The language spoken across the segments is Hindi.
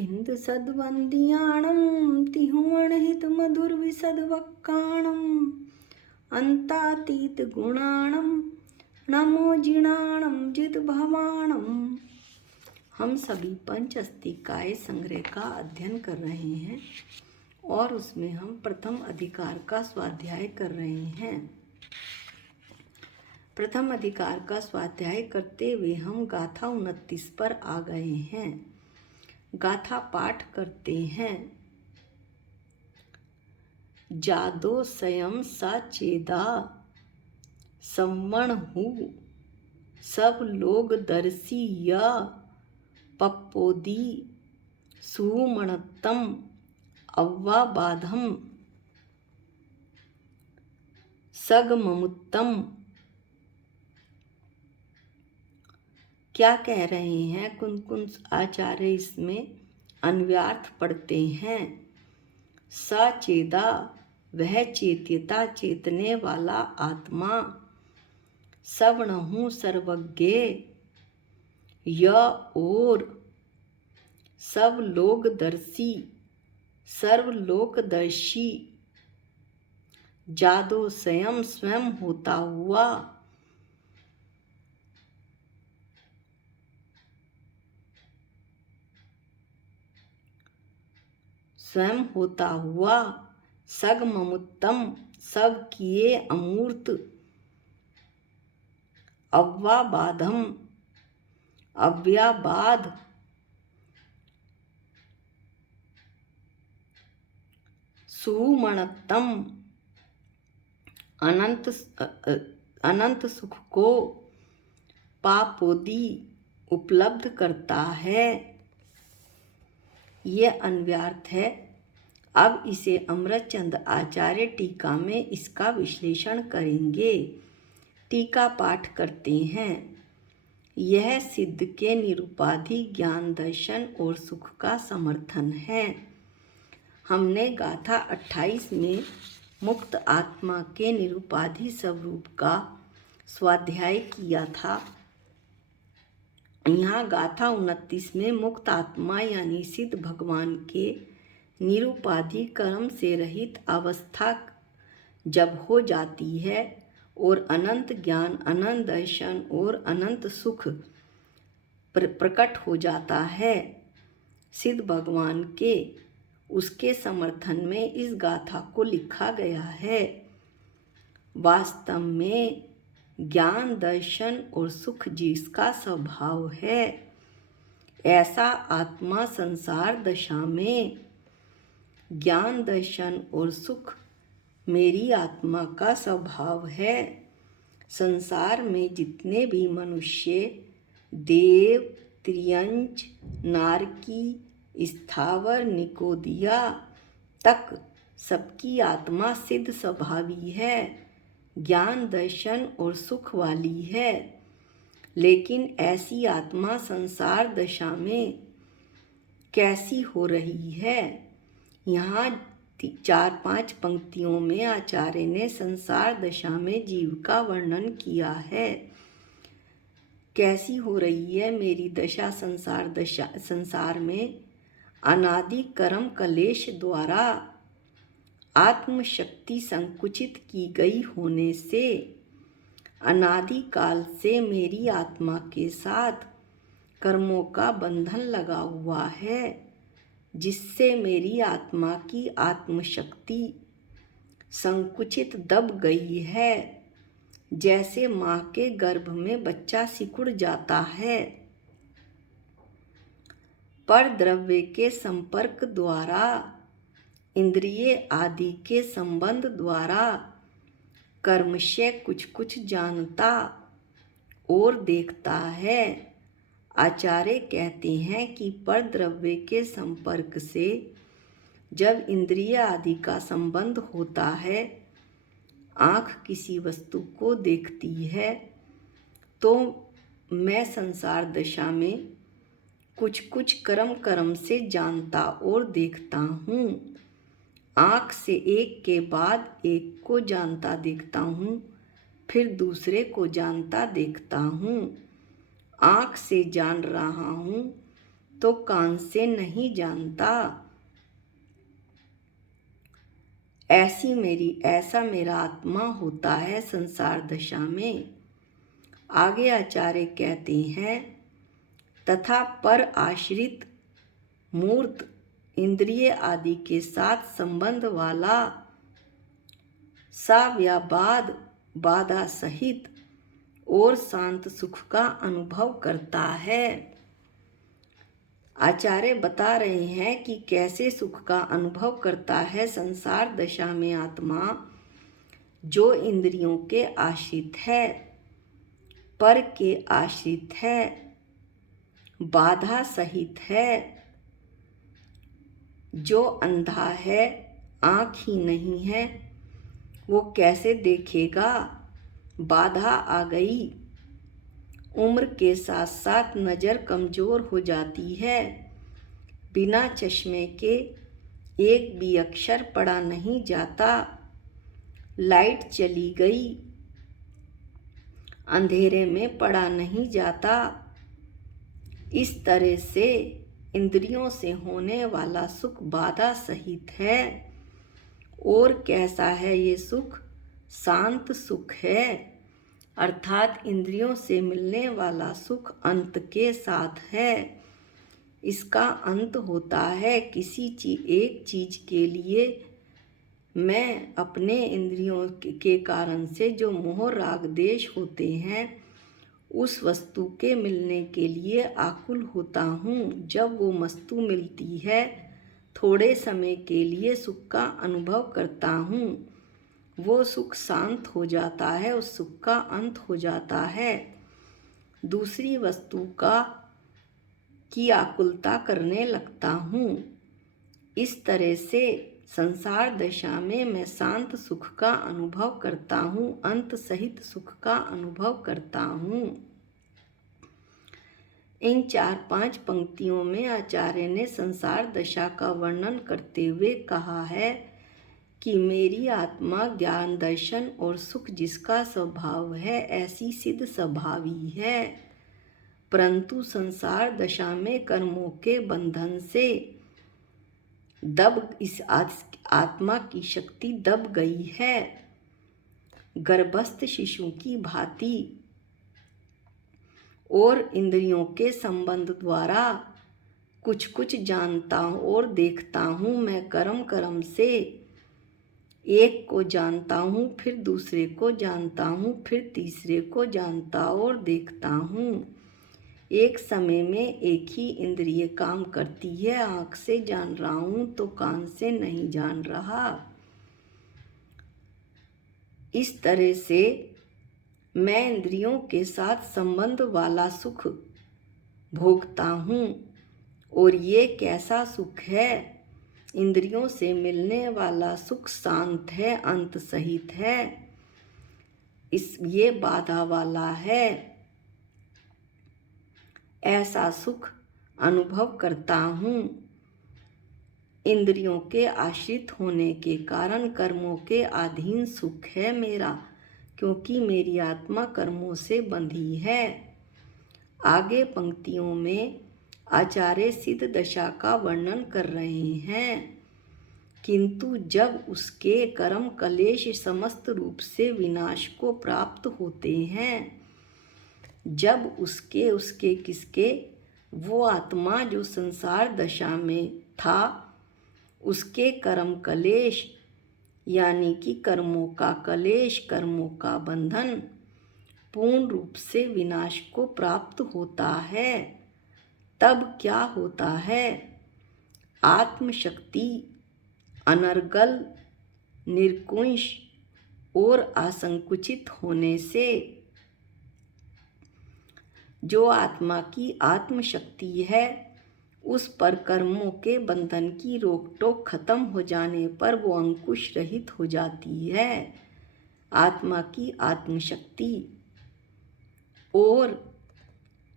इंद सद्वंदियाणं तिहुवणहित मधुर विसद्वक्काणं अंतातीत गुणाणं नमो जिणाणं जित भवाणं। हम सभी पंच अस्तिकाय संग्रह का अध्ययन कर रहे हैं और उसमें हम प्रथम अधिकार का स्वाध्याय कर रहे हैं। प्रथम अधिकार का स्वाध्याय करते हुए हम गाथा 29 पर आ गए हैं। गाथा पाठ करते हैं। जादो स्वयं साचेदा सम्मण हूँ सब लोग दर्शी या पप्पोदी सुमणत्तम अव्वा बाधम सगममुत्तम। क्या कह रहे हैं कुन आचार्य? इसमें अन्वयार्थ पढ़ते हैं। सचेदा वह चेत्यता चेतने वाला आत्मा, सवणहु सर्वज्ञ य और सब लोकदर्शी सर्वलोकदर्शी, जादो स्वयं स्वयं होता हुआ सगममुत्तम सब किए अमूर्त, अव्वाबाधम अव्याबाध, सुमणत्तम अनंत सुख को पापोदी उपलब्ध करता है। यह अन्वयार्थ है। अब इसे अमृतचंद आचार्य टीका में इसका विश्लेषण करेंगे। टीका पाठ करते हैं। यह सिद्ध के निरुपाधि ज्ञान दर्शन और सुख का समर्थन है। हमने गाथा 28 में मुक्त आत्मा के निरुपाधि स्वरूप का स्वाध्याय किया था। यहाँ गाथा 29 में मुक्त आत्मा यानी सिद्ध भगवान के निरुपाधि कर्म से रहित अवस्था जब हो जाती है और अनंत ज्ञान, अनंत दर्शन और अनंत सुख प्रकट हो जाता है सिद्ध भगवान के, उसके समर्थन में इस गाथा को लिखा गया है। वास्तव में ज्ञान, दर्शन और सुख जिसका स्वभाव है, ऐसा आत्मा संसार दशा में ज्ञान, दर्शन और सुख मेरी आत्मा का स्वभाव है। संसार में जितने भी मनुष्य, देव, त्रियंच, नारकी, स्थावर, निकोदिया तक सबकी आत्मा सिद्ध स्वभावी है, ज्ञान, दर्शन और सुख वाली है। लेकिन ऐसी आत्मा संसार दशा में कैसी हो रही है? यहाँ 4-5 पंक्तियों में आचार्य ने संसार दशा में जीव का वर्णन किया है। कैसी हो रही है मेरी दशा? संसार में अनादि कर्म कलेश द्वारा आत्मशक्ति संकुचित की गई होने से अनादि काल से मेरी आत्मा के साथ कर्मों का बंधन लगा हुआ है, जिससे मेरी आत्मा की आत्मशक्ति संकुचित दब गई है। जैसे माँ के गर्भ में बच्चा सिकुड़ जाता है, पर द्रव्य के संपर्क द्वारा, इंद्रिय आदि के संबंध द्वारा कर्म से कुछ कुछ जानता और देखता है। आचार्य कहते हैं कि पर द्रव्य के संपर्क से जब इंद्रिय आदि का संबंध होता है, आँख किसी वस्तु को देखती है, तो मैं संसार दशा में कुछ कुछ कर्म से जानता और देखता हूँ। आँख से एक के बाद एक को जानता देखता हूँ, फिर दूसरे को जानता देखता हूँ। आँख से जान रहा हूँ तो कान से नहीं जानता। ऐसा मेरा आत्मा होता है संसार दशा में। आगे आचार्य कहते हैं, तथा पर आश्रित मूर्त इंद्रिय आदि के साथ संबंध वाला साव्याबाद बाधा सहित और शांत सुख का अनुभव करता है। आचार्य बता रहे हैं कि कैसे सुख का अनुभव करता है संसार दशा में आत्मा, जो इंद्रियों के आश्रित है, पर के आश्रित है, बाधा सहित है, जो अंधा है, आँख ही नहीं है, वो कैसे देखेगा। बाधा आ गई, उम्र के साथ साथ नज़र कमज़ोर हो जाती है। बिना चश्मे के एक भी अक्षर पढ़ा नहीं जाता। लाइट चली गई, अंधेरे में पढ़ा नहीं जाता। इस तरह से इंद्रियों से होने वाला सुख बाधा सहित है। और कैसा है ये सुख? शांत सुख है, अर्थात इंद्रियों से मिलने वाला सुख अंत के साथ है। इसका अंत होता है एक चीज के लिए मैं अपने इंद्रियों के कारण से जो मोह राग देश होते हैं, उस वस्तु के मिलने के लिए आकुल होता हूँ। जब वो वस्तु मिलती है, थोड़े समय के लिए सुख का अनुभव करता हूँ। वो सुख शांत हो जाता है, उस सुख का अंत हो जाता है। दूसरी वस्तु की आकुलता करने लगता हूँ। इस तरह से संसार दशा में मैं शांत सुख का अनुभव करता हूँ, अंत सहित सुख का अनुभव करता हूँ। इन 4-5 पंक्तियों में आचार्य ने संसार दशा का वर्णन करते हुए कहा है कि मेरी आत्मा ज्ञान दर्शन और सुख जिसका स्वभाव है, ऐसी सिद्ध स्वभावी है। परंतु संसार दशा में कर्मों के बंधन से इस आत्मा की शक्ति दब गई है। गर्भस्थ शिशु की भांति और इंद्रियों के संबंध द्वारा कुछ कुछ जानता हूँ और देखता हूँ। मैं कर्म से एक को जानता हूँ, फिर दूसरे को जानता हूँ, फिर तीसरे को जानता और देखता हूँ। एक समय में एक ही इंद्रिय काम करती है। आँख से जान रहा हूँ तो कान से नहीं जान रहा। इस तरह से मैं इंद्रियों के साथ संबंध वाला सुख भोगता हूँ। और ये कैसा सुख है? इंद्रियों से मिलने वाला सुख शांत है, अंत सहित है। ये बाधा वाला है। ऐसा सुख अनुभव करता हूँ। इंद्रियों के आश्रित होने के कारण कर्मों के अधीन सुख है मेरा, क्योंकि मेरी आत्मा कर्मों से बंधी है। आगे पंक्तियों में आचार्य सिद्ध दशा का वर्णन कर रहे हैं, किंतु जब उसके कर्म क्लेश समस्त रूप से विनाश को प्राप्त होते हैं, जब उसके वो आत्मा जो संसार दशा में था, उसके कर्म क्लेश यानी कि कर्मों का क्लेश, कर्मों का बंधन पूर्ण रूप से विनाश को प्राप्त होता है, तब क्या होता है? आत्मशक्ति अनर्गल, निर्कुंश और असंकुचित होने से जो आत्मा की आत्मशक्ति है, उस पर कर्मों के बंधन की रोक टोक खत्म हो जाने पर वो अंकुश रहित हो जाती है। आत्मा की आत्मशक्ति और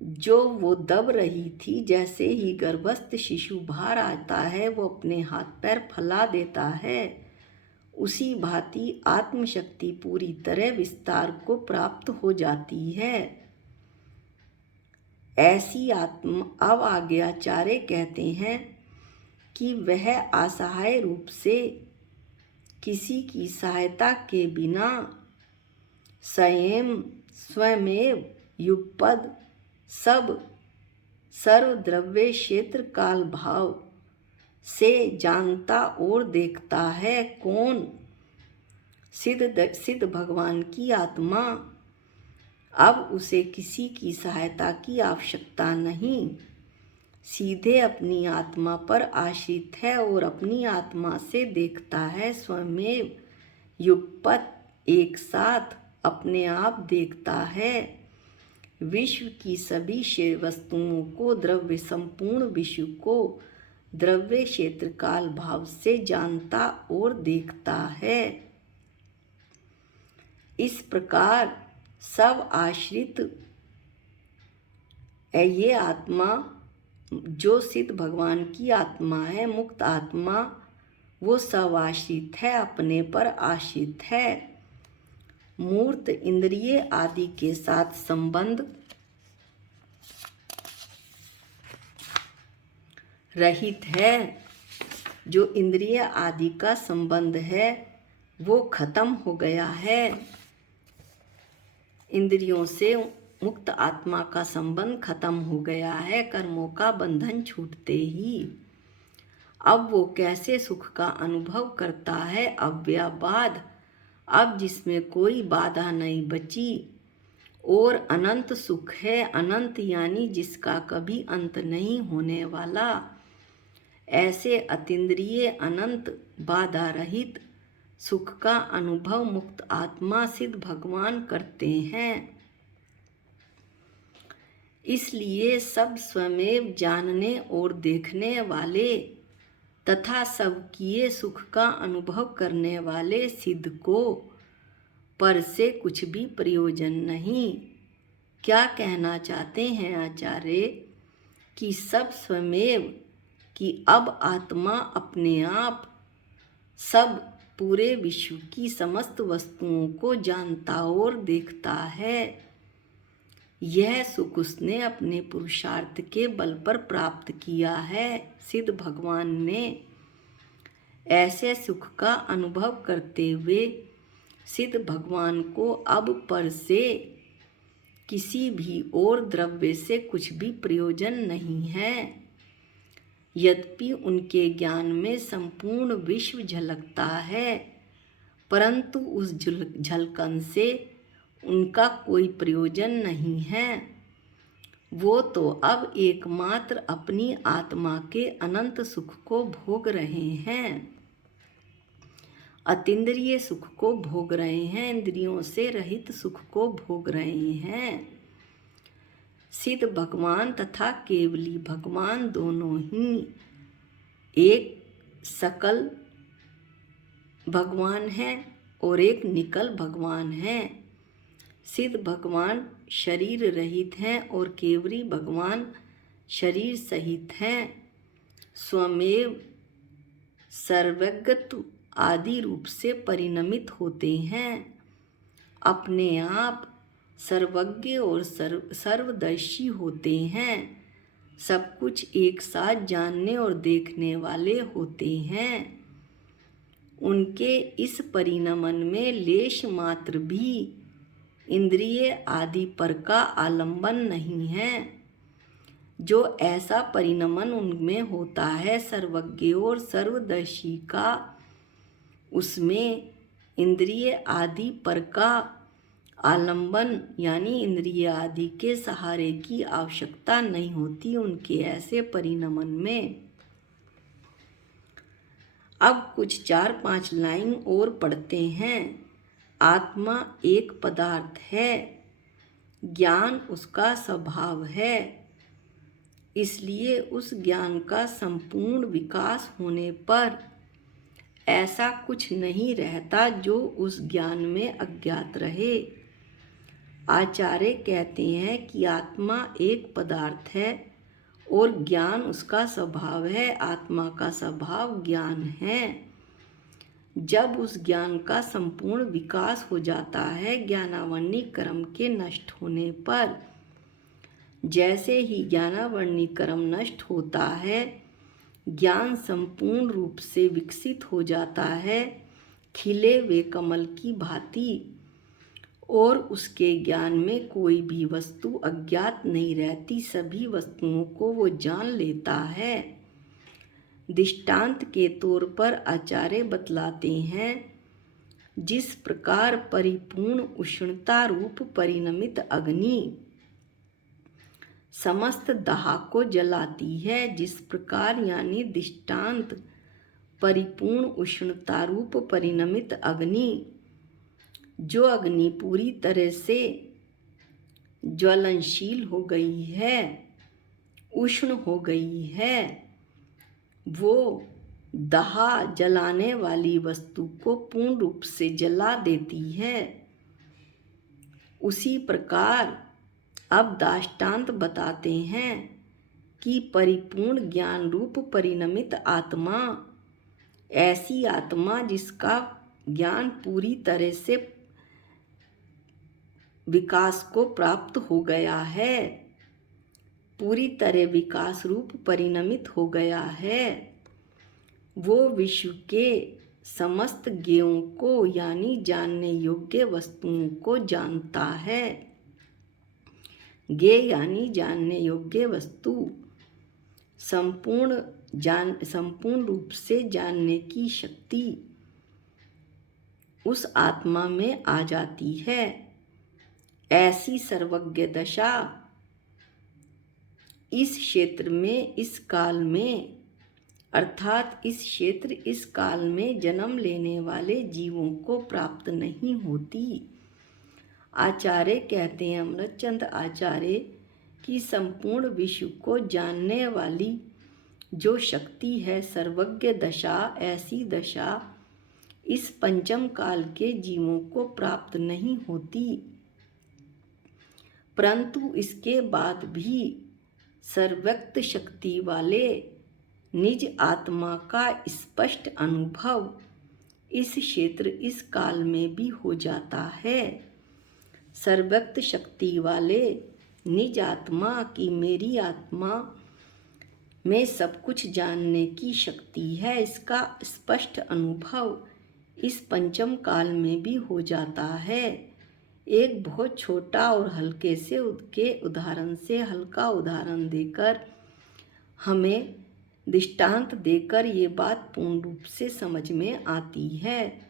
जो वो दब रही थी, जैसे ही गर्भस्थ शिशु बाहर आता है वो अपने हाथ पैर फैला देता है, उसी भांति आत्मशक्ति पूरी तरह विस्तार को प्राप्त हो जाती है। ऐसी आत्मा, अब आगे आचार्य कहते हैं कि वह असहाय रूप से किसी की सहायता के बिना स्वयमेव युगपद सब सर्वद्रव्य क्षेत्र काल भाव से जानता और देखता है। कौन? सिद्ध भगवान की आत्मा। अब उसे किसी की सहायता की आवश्यकता नहीं, सीधे अपनी आत्मा पर आश्रित है और अपनी आत्मा से देखता है। स्वयमेव युगपत, एक साथ अपने आप देखता है। विश्व की सभी वस्तुओं को, द्रव्य, संपूर्ण विश्व को द्रव्य क्षेत्र काल भाव से जानता और देखता है। इस प्रकार सब आश्रित ये आत्मा, जो सिद्ध भगवान की आत्मा है, मुक्त आत्मा, वो सब आश्रित है, अपने पर आश्रित है। मूर्त इंद्रिय आदि के साथ संबंध रहित है। जो इंद्रिय आदि का संबंध है वो खत्म हो गया है। इंद्रियों से मुक्त आत्मा का संबंध खत्म हो गया है, कर्मों का बंधन छूटते ही। अब वो कैसे सुख का अनुभव करता है? अव्ययबाध, अब जिसमें कोई बाधा नहीं बची और अनंत सुख है। अनंत यानी जिसका कभी अंत नहीं होने वाला। ऐसे अतीन्द्रिय अनंत बाधा रहित सुख का अनुभव मुक्त आत्मा सिद्ध भगवान करते हैं। इसलिए सब स्वयं जानने और देखने वाले तथा सब किए सुख का अनुभव करने वाले सिद्ध को पर से कुछ भी प्रयोजन नहीं। क्या कहना चाहते हैं आचार्य? कि सब स्वयं कि अब आत्मा अपने आप सब पूरे विश्व की समस्त वस्तुओं को जानता और देखता है। यह सुख उसने अपने पुरुषार्थ के बल पर प्राप्त किया है। सिद्ध भगवान ने ऐसे सुख का अनुभव करते हुए सिद्ध भगवान को अब पर से किसी भी और द्रव्य से कुछ भी प्रयोजन नहीं है। यद्यपि उनके ज्ञान में संपूर्ण विश्व झलकता है, परंतु उस झलकन से उनका कोई प्रयोजन नहीं है। वो तो अब एकमात्र अपनी आत्मा के अनंत सुख को भोग रहे हैं, अतीन्द्रिय सुख को भोग रहे हैं, इंद्रियों से रहित सुख को भोग रहे हैं। सिद्ध भगवान तथा केवली भगवान दोनों ही एक सकल भगवान हैं और एक निकल भगवान हैं। सिद्ध भगवान शरीर रहित हैं और केवली भगवान शरीर सहित हैं। स्वमेव सर्वज्ञत्व आदि रूप से परिणमित होते हैं। अपने आप सर्वज्ञ और सर्वदर्शी होते हैं। सब कुछ एक साथ जानने और देखने वाले होते हैं। उनके इस परिणमन में लेश मात्र भी इंद्रिय आदि पर का आलंबन नहीं है। जो ऐसा परिणमन उनमें होता है सर्वज्ञ और सर्वदर्शी का, उसमें इंद्रिय आदि पर का आलंबन यानी इंद्रिय आदि के सहारे की आवश्यकता नहीं होती उनके ऐसे परिणमन में। अब कुछ 4-5 लाइन और पढ़ते हैं। आत्मा एक पदार्थ है, ज्ञान उसका स्वभाव है, इसलिए उस ज्ञान का संपूर्ण विकास होने पर ऐसा कुछ नहीं रहता जो उस ज्ञान में अज्ञात रहे। आचार्य कहते हैं कि आत्मा एक पदार्थ है और ज्ञान उसका स्वभाव है। आत्मा का स्वभाव ज्ञान है। जब उस ज्ञान का संपूर्ण विकास हो जाता है ज्ञानावनी कर्म के नष्ट होने पर, जैसे ही ज्ञानावरणी कर्म नष्ट होता है, ज्ञान संपूर्ण रूप से विकसित हो जाता है, खिले हुए कमल की भांति, और उसके ज्ञान में कोई भी वस्तु अज्ञात नहीं रहती, सभी वस्तुओं को वो जान लेता है। दृष्टांत के तौर पर आचार्य बतलाते हैं, जिस प्रकार परिपूर्ण उष्णता रूप परिणमित अग्नि समस्त दाह को जलाती है, जिस प्रकार यानी दृष्टांत परिपूर्ण उष्णता रूप परिणमित अग्नि, जो अग्नि पूरी तरह से ज्वलनशील हो गई है, उष्ण हो गई है, वो दाह जलाने वाली वस्तु को पूर्ण रूप से जला देती है। उसी प्रकार अब दृष्टांत बताते हैं कि परिपूर्ण ज्ञान रूप परिणमित आत्मा, ऐसी आत्मा जिसका ज्ञान पूरी तरह से विकास को प्राप्त हो गया है, पूरी तरह विकास रूप परिणमित हो गया है, वो विश्व के समस्त ज्ञेयों को यानी जानने योग्य वस्तुओं को जानता है। ज्ञेय यानी जानने योग्य वस्तु, संपूर्ण रूप से जानने की शक्ति उस आत्मा में आ जाती है। ऐसी सर्वज्ञ दशा इस क्षेत्र में, इस काल में, अर्थात इस क्षेत्र इस काल में जन्म लेने वाले जीवों को प्राप्त नहीं होती। आचार्य कहते हैं, अमृतचंद आचार्य, कि संपूर्ण विश्व को जानने वाली जो शक्ति है, सर्वज्ञ दशा, ऐसी दशा इस पंचम काल के जीवों को प्राप्त नहीं होती। परंतु इसके बाद भी सर्वव्यापक शक्ति वाले निज आत्मा का स्पष्ट अनुभव इस क्षेत्र इस काल में भी हो जाता है। सर्वव्यापक शक्ति वाले निज आत्मा की, मेरी आत्मा में सब कुछ जानने की शक्ति है, इसका स्पष्ट अनुभव इस पंचम काल में भी हो जाता है। एक बहुत छोटा और हल्के से उदाहरण से हल्का उदाहरण देकर, हमें दृष्टांत देकर ये बात पूर्ण रूप से समझ में आती है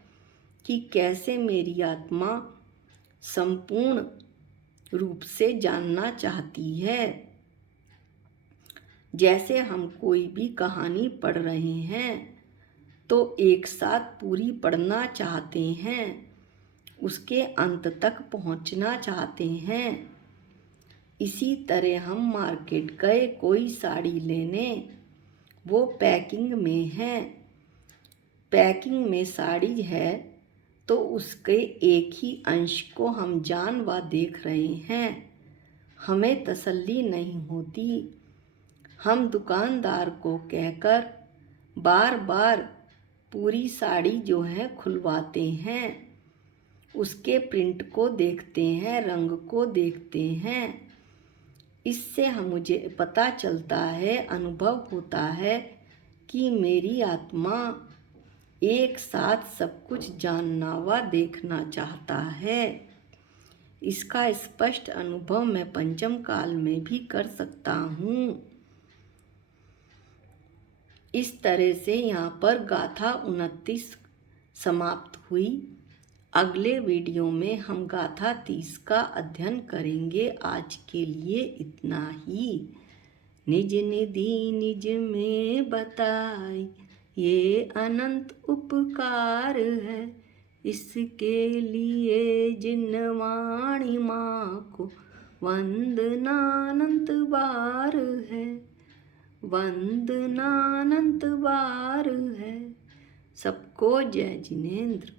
कि कैसे मेरी आत्मा संपूर्ण रूप से जानना चाहती है। जैसे हम कोई भी कहानी पढ़ रहे हैं तो एक साथ पूरी पढ़ना चाहते हैं, उसके अंत तक पहुंचना चाहते हैं। इसी तरह हम मार्केट गए कोई साड़ी लेने, वो पैकिंग में है, पैकिंग में साड़ी है तो उसके एक ही अंश को हम जान व देख रहे हैं, हमें तसल्ली नहीं होती। हम दुकानदार को कहकर बार बार पूरी साड़ी जो है खुलवाते हैं, उसके प्रिंट को देखते हैं, रंग को देखते हैं। इससे मुझे पता चलता है, अनुभव होता है कि मेरी आत्मा एक साथ सब कुछ जानना व देखना चाहता है। इसका स्पष्ट अनुभव मैं पंचम काल में भी कर सकता हूँ। इस तरह से यहाँ पर गाथा 29 समाप्त हुई। अगले वीडियो में हम गाथा 30 का अध्ययन करेंगे। आज के लिए इतना ही। निज निधि निज में बताई, ये अनंत उपकार है, इसके लिए जिन वाणी माँ को वंदनानंत बार है, वंदनानंत बार है। सबको जय जिनेंद्र।